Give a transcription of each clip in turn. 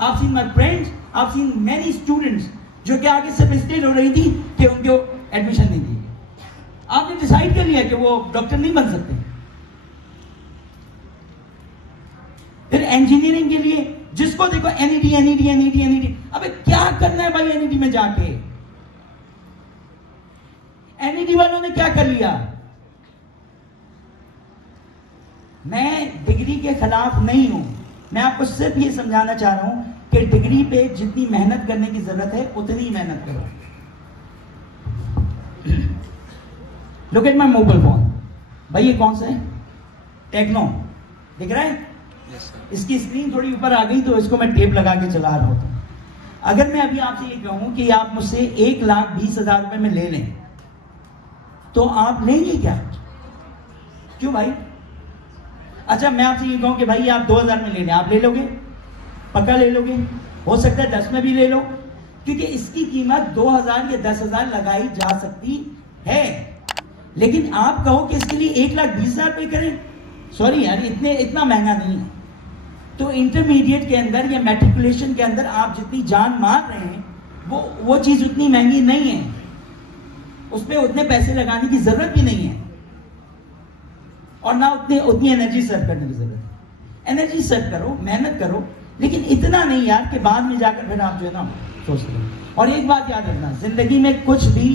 I've seen my friends, I've seen many students जो कि आगे से फ्रस्ट्रेट हो रही थी कि उनको एडमिशन नहीं दी। आपने डिसाइड कर लिया कि वो डॉक्टर नहीं बन सकते। फिर इंजीनियरिंग के लिए जिसको देखो एनईटी एनईटी एनईटी एनईटी, अबे क्या करना है भाई एनईटी में जाके? एनईटी वालों ने क्या कर लिया? मैं डिग्री के खिलाफ नहीं हूं, मैं आपको सिर्फ ये समझाना चाह रहा हूं कि डिग्री पे जितनी मेहनत करने की जरूरत है उतनी मेहनत करो। Look at my mobile phone. भाई ये कौन सा है? टेक्नो, दिख रहा है? yes, इसकी स्क्रीन थोड़ी ऊपर आ गई तो इसको मैं टेप लगा के चला रहा होता। अगर मैं अभी आपसे ये कहूं कि आप मुझसे 1,20,000 रुपए में ले लें तो आप लेंगे क्या? क्यों भाई? अच्छा मैं आपसे ये कहूं कि भाई आप 2,000 में ले लें, आप ले लोगे? पक्का ले लोगे? हो सकता है 10 में भी ले लो, क्योंकि इसकी कीमत 2,000 या 10,000 लगाई जा सकती है। लेकिन आप कहो कि इसके लिए 1,20,000 पे करें, सॉरी यार इतना महंगा नहीं है। तो इंटरमीडिएट के अंदर या मैट्रिकुलेशन के अंदर आप जितनी जान मार रहे हैं वो चीज उतनी महंगी नहीं है, उस पर उतने पैसे लगाने की जरूरत भी नहीं है और ना उतनी एनर्जी सर्व करने की जरूरत है। एनर्जी सर्व करो, मेहनत करो, लेकिन इतना नहीं यार कि बाद में जाकर फिर आप जो है ना सोचते हो। और एक बात याद रखना, जिंदगी में कुछ भी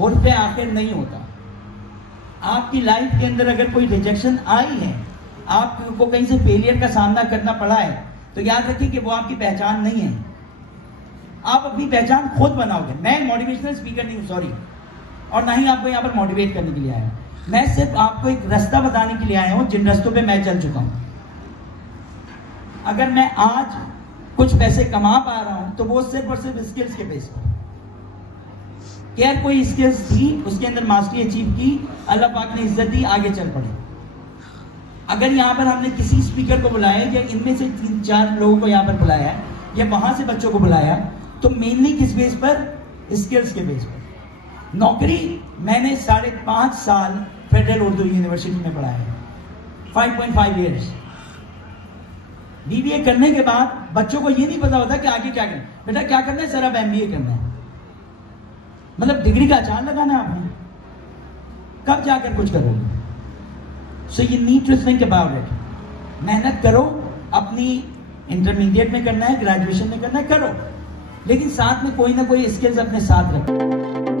होठ पे आखिर नहीं होता। आपकी लाइफ के अंदर अगर कोई रिजेक्शन आई है, आपको कहीं से फेलियर का सामना करना पड़ा है, तो याद रखिए कि वो आपकी पहचान नहीं है। आप अपनी पहचान खुद बनाओगे। मैं मोटिवेशनल स्पीकर नहीं हूं, सॉरी, और ना ही आपको यहाँ पर मोटिवेट करने के लिए आया हूं। मैं सिर्फ आपको एक रास्ता बताने के लिए आया हूं जिन रास्तों पे मैं चल चुका हूं। अगर मैं आज कुछ पैसे कमा पा रहा हूं तो वो सिर्फ और सिर्फ स्किल्स के बेस पर। यार कोई स्किल्स थी, उसके अंदर मास्टरी अचीव की, अल्लाह पाक ने इज्जत दी, आगे चल पड़े। अगर यहाँ पर हमने किसी स्पीकर को बुलाया या इनमें से 3-4 लोगों को यहाँ पर बुलाया या वहां से बच्चों को बुलाया, तो मेनली किस बेस पर? स्किल्स के बेस पर। नौकरी मैंने 5.5 साल फेडरल उर्दू यूनिवर्सिटी में पढ़ाया है, 5.5 ईयर्स। बीबीए करने के बाद बच्चों को ये नहीं पता होता कि आगे क्या करना। बेटा क्या करना है सर? अब एमबीए करना है, मतलब डिग्री का अचार लगाना है आपने, कब जाकर कुछ करोगे? So you need to think about it. मेहनत करो, अपनी इंटरमीडिएट में करना है, ग्रेजुएशन में करना है, करो, लेकिन साथ में कोई ना कोई स्किल्स अपने साथ रखो।